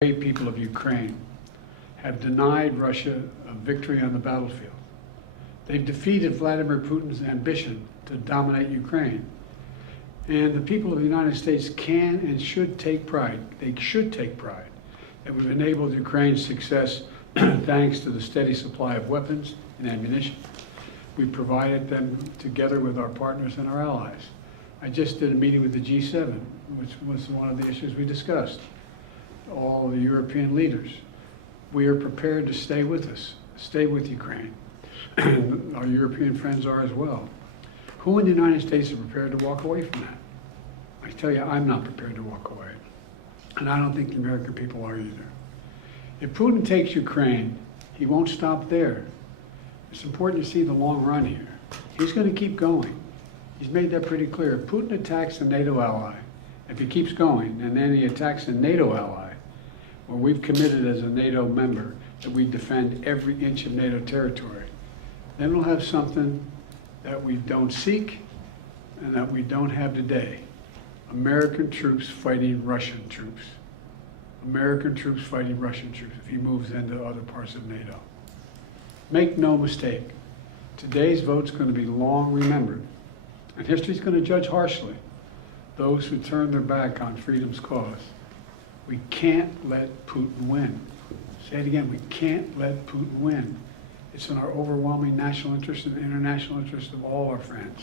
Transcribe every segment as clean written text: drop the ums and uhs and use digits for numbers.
brave people of Ukraine have denied Russia a victory on the battlefield. They've defeated Vladimir Putin's ambition to dominate Ukraine. And the people of the United States can and should take pride. They should take pride that we've enabled Ukraine's success thanks to the steady supply of weapons and ammunition. We've provided them together with our partners and our allies. I just did a meeting with the G7, which was one of the issues we discussed. All the European leaders. We are prepared to stay with us, stay with Ukraine. Our European friends are as well. Who in the United States is prepared to walk away from that? I tell you, I'm not prepared to walk away. And I don't think the American people are either. If Putin takes Ukraine, he won't stop there. It's important to see the long run here. He's going to keep going. He's made that pretty clear. If Putin attacks a NATO ally, if he keeps going, and then he attacks a NATO ally, where we've committed as a NATO member that we defend every inch of NATO territory, then we'll have something that we don't seek and that we don't have today. American troops fighting Russian troops. American troops fighting Russian troops if he moves into other parts of NATO. Make no mistake, today's vote's going to be long remembered, and history's going to judge harshly those who turn their back on freedom's cause. We can't let Putin win. Say it again, we can't let Putin win. It's in our overwhelming national interest and international interest of all our friends.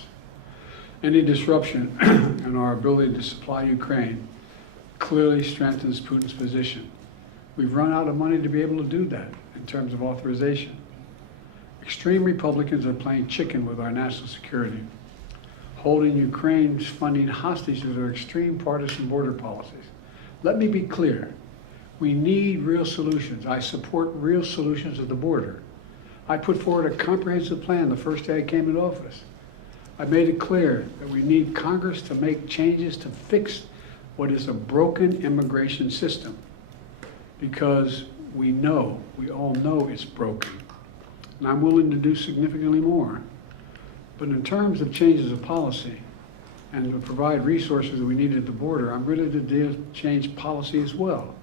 Any disruption in our ability to supply Ukraine clearly strengthens Putin's position. We've run out of money to be able to do that in terms of authorization. Extreme Republicans are playing chicken with our national security, holding Ukraine's funding hostage to their extreme partisan border policies. Let me be clear. We need real solutions. I support real solutions at the border. I put forward a comprehensive plan the first day I came into office. I made it clear that we need Congress to make changes to fix what is a broken immigration system, because we all know it's broken. And I'm willing to do significantly more. But in terms of changes of policy, and to provide resources that we need at the border, I'm ready to change policy as well.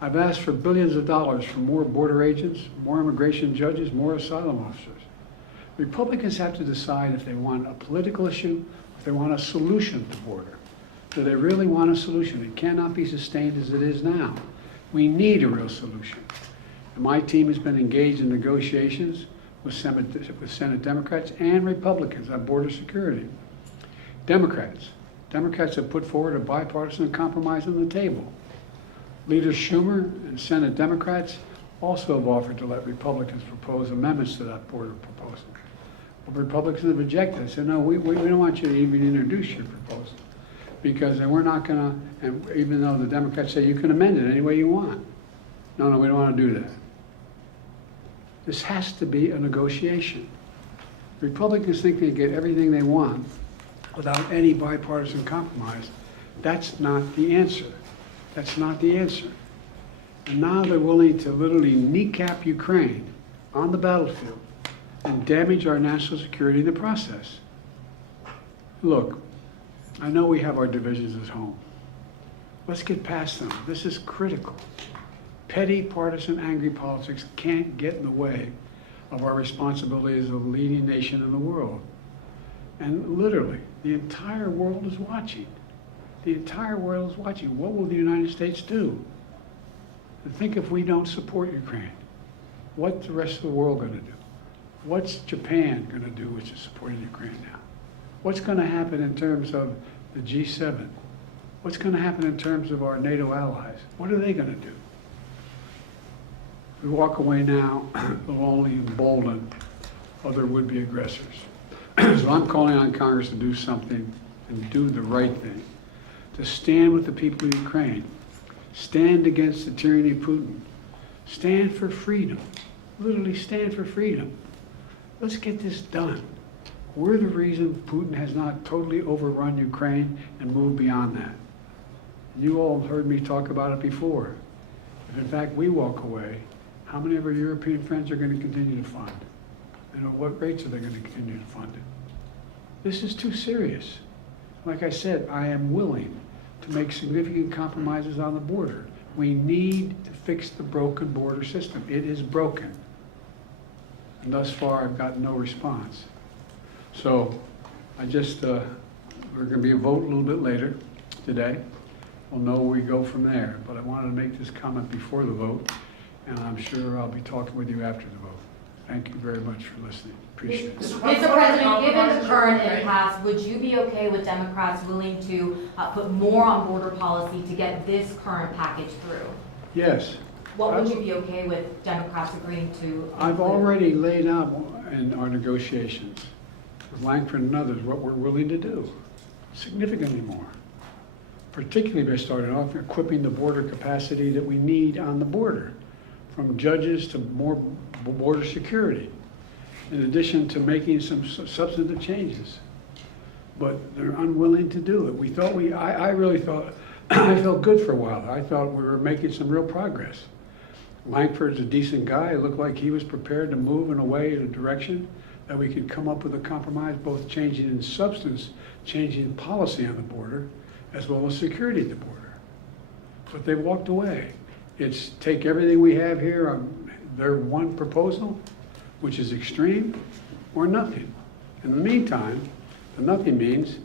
I've asked for billions of dollars for more border agents, more immigration judges, more asylum officers. Republicans have to decide if they want a political issue, if they want a solution to the border. Do they really want a solution? It cannot be sustained as it is now. We need a real solution. And my team has been engaged in negotiations with Senate Democrats and Republicans on border security. Democrats have put forward a bipartisan compromise on the table. Leader Schumer and Senate Democrats also have offered to let Republicans propose amendments to that border proposal. But Republicans have rejected it. Said, no, we don't want you to even introduce your proposal, because then we're not going to, and even though the Democrats say you can amend it any way you want. No, we don't want to do that. This has to be a negotiation. Republicans think they get everything they want without any bipartisan compromise. That's not the answer. That's not the answer. And now they're willing to literally kneecap Ukraine on the battlefield and damage our national security in the process. Look, I know we have our divisions at home. Let's get past them. This is critical. Petty, partisan, angry politics can't get in the way of our responsibility as a leading nation in the world. And literally, the entire world is watching. The entire world is watching. What will the United States do? And think if we don't support Ukraine, what's the rest of the world going to do? What's Japan going to do, which is supporting Ukraine now? What's going to happen in terms of the G7? What's going to happen in terms of our NATO allies? What are they going to do? We walk away now, will only embolden other would-be aggressors. So I'm calling on Congress to do something and do the right thing, to stand with the people of Ukraine, stand against the tyranny of Putin, stand for freedom, literally stand for freedom. Let's get this done. We're the reason Putin has not totally overrun Ukraine and moved beyond that. You all heard me talk about it before. If in fact we walk away, how many of our European friends are going to continue to fund? And at what rates are they going to continue to fund it? This is too serious. Like I said, I am willing to make significant compromises on the border. We need to fix the broken border system. It is broken. And thus far, I've gotten no response. So I just, we're going to be a vote a little bit later today. We'll know where we go from there. But I wanted to make this comment before the vote, and I'm sure I'll be talking with you after the vote. Thank you very much for listening. Appreciate it. Mr. President, given the current impasse, would you be okay with Democrats willing to put more on border policy to get this current package through? Yes. What would you be okay with Democrats agreeing to? I've include? already laid out in our negotiations with Langford and others what we're willing to do, significantly more. Particularly by starting off equipping the border capacity that we need on the border, from judges to more border security, in addition to making some substantive changes. But they're unwilling to do it. I really thought, I felt good for a while. I thought we were making some real progress. Langford's a decent guy. It looked like he was prepared to move in a way, in a direction that we could come up with a compromise, both changing in substance, changing policy on the border, as well as security at the border. But they walked away. It's take everything we have here on their one proposal, which is extreme, or nothing. In the meantime, the nothing means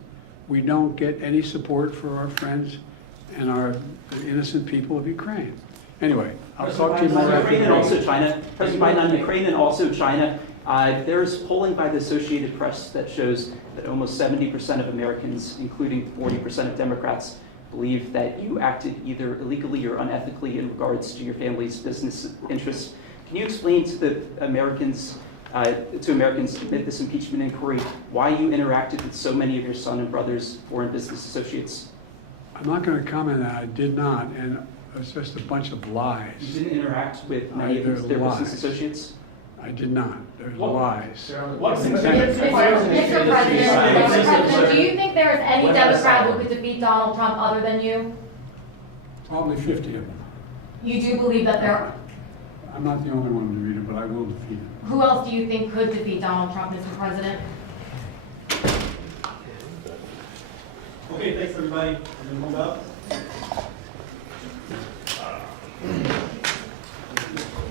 we don't get any support for our friends and the innocent people of Ukraine. Anyway, I'll talk to you more President after Ukraine the and also vote. China. President Biden on Ukraine and also China. There's polling by the Associated Press that shows that almost 70% of Americans, including 40% of Democrats, believe that you acted either illegally or unethically in regards to your family's business interests. Can you explain to the Americans, amid this impeachment inquiry, why you interacted with so many of your son and brother's foreign business associates? I'm not going to comment on that. I did not, and it's just a bunch of lies. You didn't interact with many They're of their lies. business associates? I did not. There's What? lies. What's the Mr. President, do you think there is any Democrat who could defeat Donald Trump other than you? Only 50 of them. You do believe that there, I'm not the only one to read it, but I will defeat it. who else do you think could defeat Donald Trump, Mr. President? Okay, thanks everybody. We're gonna move up.